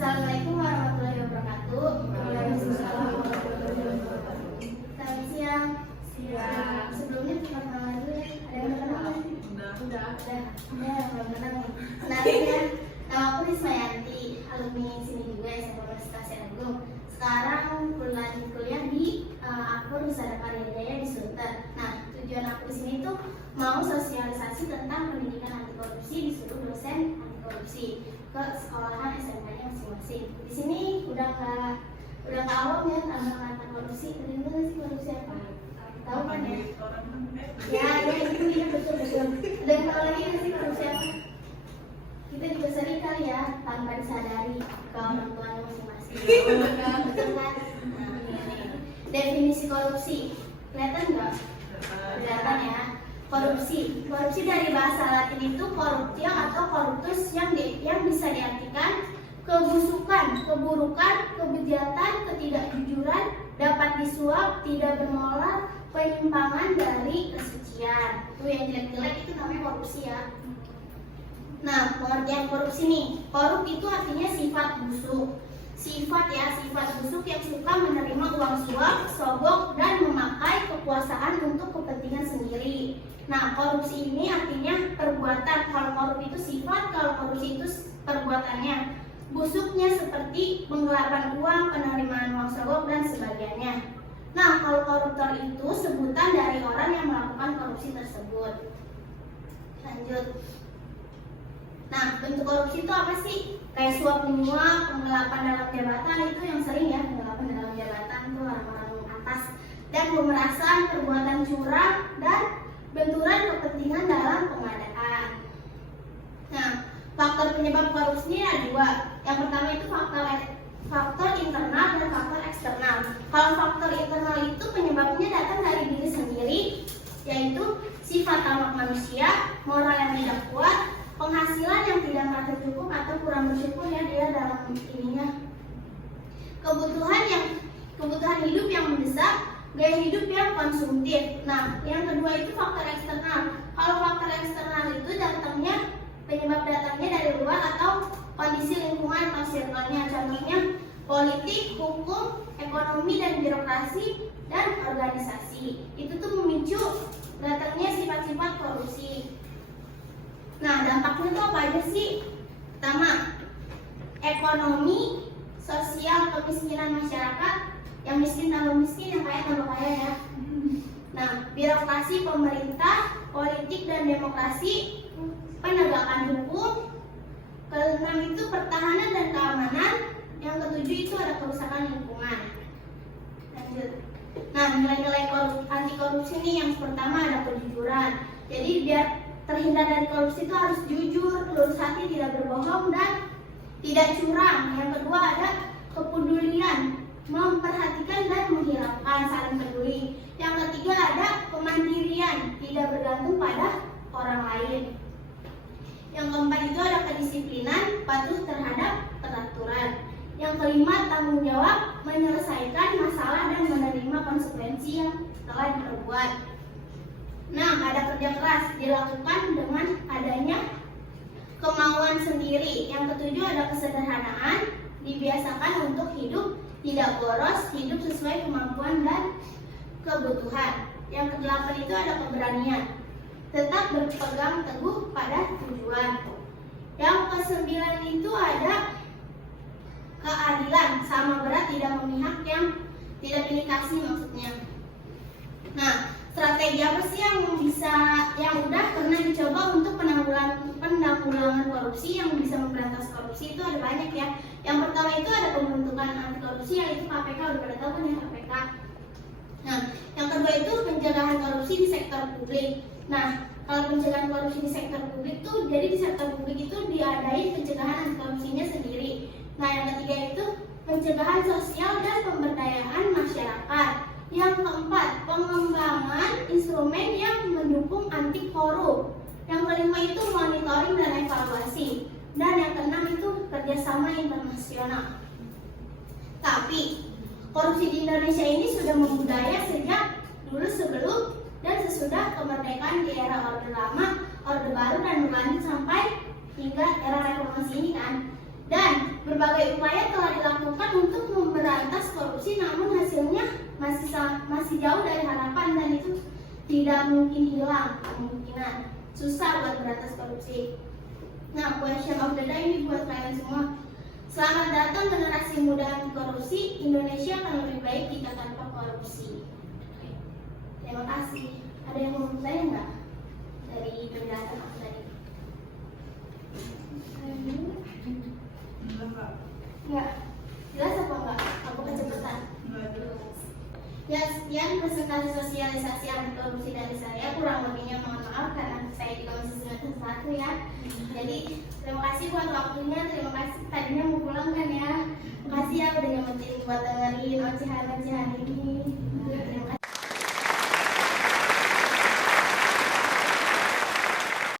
Assalamualaikum warahmatullahi wabarakatuh. Waalaikumsalam warahmatullahi wabarakatuh. Selamat siang. Sebelumnya perkenalan dulu ya. Ada yang kenal? Udah. Belum kenal nih. Kenalin, nama aku Rismayanti, alumni sini juga SMA Universitas Agung. Sekarang kuliah di Akpor Husada Karya Jaya di Sunter. Nah, tujuan aku di sini tuh mau sosialisasi tentang pendidikan anti korupsi di seluruh dosen anti korupsi ke sekolahan SMK-nya masing-masing. Di sini udah nggak awam ya tentang korupsi. Terdengar nggak sih korupsi apa? Tahu kan ya? Ya itu ya betul. Dan kalau lagi nggak sih korupsi apa? Kita juga sering kali ya tanpa disadari ke orang tuanya masing-masing. Betul kan? Nah, ini. Definisi korupsi kelihatan nggak? Kelihatan ya. Korupsi dari bahasa Latin itu corruptio atau corruptus yang bisa diartikan kebusukan, keburukan, kebejatan, ketidakjujuran, dapat disuap, tidak bermoral, penyimpangan dari kesucian. Itu yang jelek-jelek itu namanya korupsi ya. Nah, pengertian korupsi nih, korup itu artinya sifat busuk. Sifat busuk yang suka menerima uang suap, sogok, dan memakai kekuasaan untuk kepentingan sendiri. Nah, korupsi ini artinya perbuatan. Kalau korup itu sifat, kalau korupsi itu perbuatannya. Busuknya seperti penggelapan uang, penerimaan uang sogok, dan sebagainya. Nah, kalau koruptor itu sebutan dari orang yang melakukan korupsi tersebut. Lanjut. Nah, bentuk korupsi itu apa sih? Kayak suap menyuap, penggelapan dalam jabatan, itu yang sering ya, penggelapan dalam jabatan tuh orang-orang atas, dan pemerasan, perbuatan curang, dan benturan kepentingan dalam pengadaan. Nah, faktor penyebab korupsi ini ada dua. Yang pertama itu faktor internal dan faktor eksternal. Kalau faktor internal itu penyebabnya datang dari diri sendiri, yaitu sifat tamak manusia, moral yang tidak kuat, penghasilan yang tidak merasa cukup atau kurang bersyukur ya dia dalam ininya, kebutuhan hidup yang mendesak, gaya hidup yang konsumtif. Nah, yang kedua itu faktor eksternal. Kalau faktor eksternal itu penyebab datangnya dari luar atau kondisi lingkungan atau circle-nya. Contohnya politik, hukum, ekonomi, dan birokrasi, dan organisasi. Itu tuh memicu datangnya sifat-sifat korupsi. Nah, dampaknya itu apa aja sih? Pertama, ekonomi, sosial, kemiskinan masyarakat, yang miskin tambah miskin, yang kaya tambah kaya ya. Nah, birokrasi pemerintah, politik dan demokrasi, penegakan hukum. Keenam itu pertahanan dan keamanan. Yang ketujuh itu ada kerusakan lingkungan. Lanjut. Nah, nilai-nilai anti korupsi ini yang pertama ada kejujuran. Jadi biar terhindar dari korupsi itu harus jujur, lurus hati, tidak berbohong, dan tidak curang. Yang kedua ada kepedulian, memperhatikan dan menghiraukan, saling peduli. Yang ketiga ada kemandirian, tidak bergantung pada orang lain. Yang keempat itu ada kedisiplinan, patuh terhadap peraturan. Yang kelima tanggung jawab, menyelesaikan masalah dan menerima konsekuensi yang telah diperbuat. Nah, ada kerja keras dilakukan dengan adanya kemauan sendiri. Yang ketujuh ada kesederhanaan, dibiasakan untuk hidup tidak boros, hidup sesuai kemampuan dan kebutuhan. Yang kedelapan itu ada keberanian, tetap berpegang teguh pada tujuan. Yang kesembilan itu ada keadilan, sama berat, tidak memihak, yang tidak pilih kasih maksudnya. Nah, strategi apa sih yang udah pernah dicoba untuk penanggulangan korupsi, yang bisa memberantas korupsi? Itu ada banyak ya. Yang pertama itu ada pembentukan anti korupsi, yaitu KPK, udah pada tahu kan ya KPK. Nah, yang kedua itu pencegahan korupsi di sektor publik. Nah, kalau pencegahan korupsi di sektor publik tuh, jadi di sektor publik itu diadain pencegahan anti korupsinya sendiri. Nah, yang ketiga itu pencegahan sosial dan pemberdayaan masyarakat. Yang keempat, pengembangan instrumen yang mendukung anti korup. Yang kelima itu monitoring dan evaluasi. Dan yang keenam itu kerjasama internasional. Tapi korupsi di Indonesia ini sudah membudaya sejak dulu, sebelum, dan sesudah kemerdekaan di era Orde Lama, Orde Baru, dan berlanjut sampai hingga era reformasi ini kan. Dan berbagai upaya telah dilakukan untuk memberantas korupsi, namun hasilnya masih jauh dari harapan dan itu tidak mungkin hilang, kemungkinan susah buat berantas korupsi. Nah, question of the day ini buat kalian semua. Selamat datang generasi muda anti korupsi. Indonesia akan lebih baik jika tanpa korupsi. Oke. Terima kasih. Ada yang mau bertanya nggak dari penjelasan aku tadi? Enggak. Jelas apa enggak? Aku kecepatan. Ya, sekian presentasi sosialisasi anti korupsi dari saya. Kurang lebihnya mohon maaf karena saya juga masih semester 1 ya. Jadi terima kasih buat waktunya. Terima kasih, tadinya mau pulang kan ya. Terima kasih ya udah nyempetin buat dengerin ocehan-ocehan ini. Terima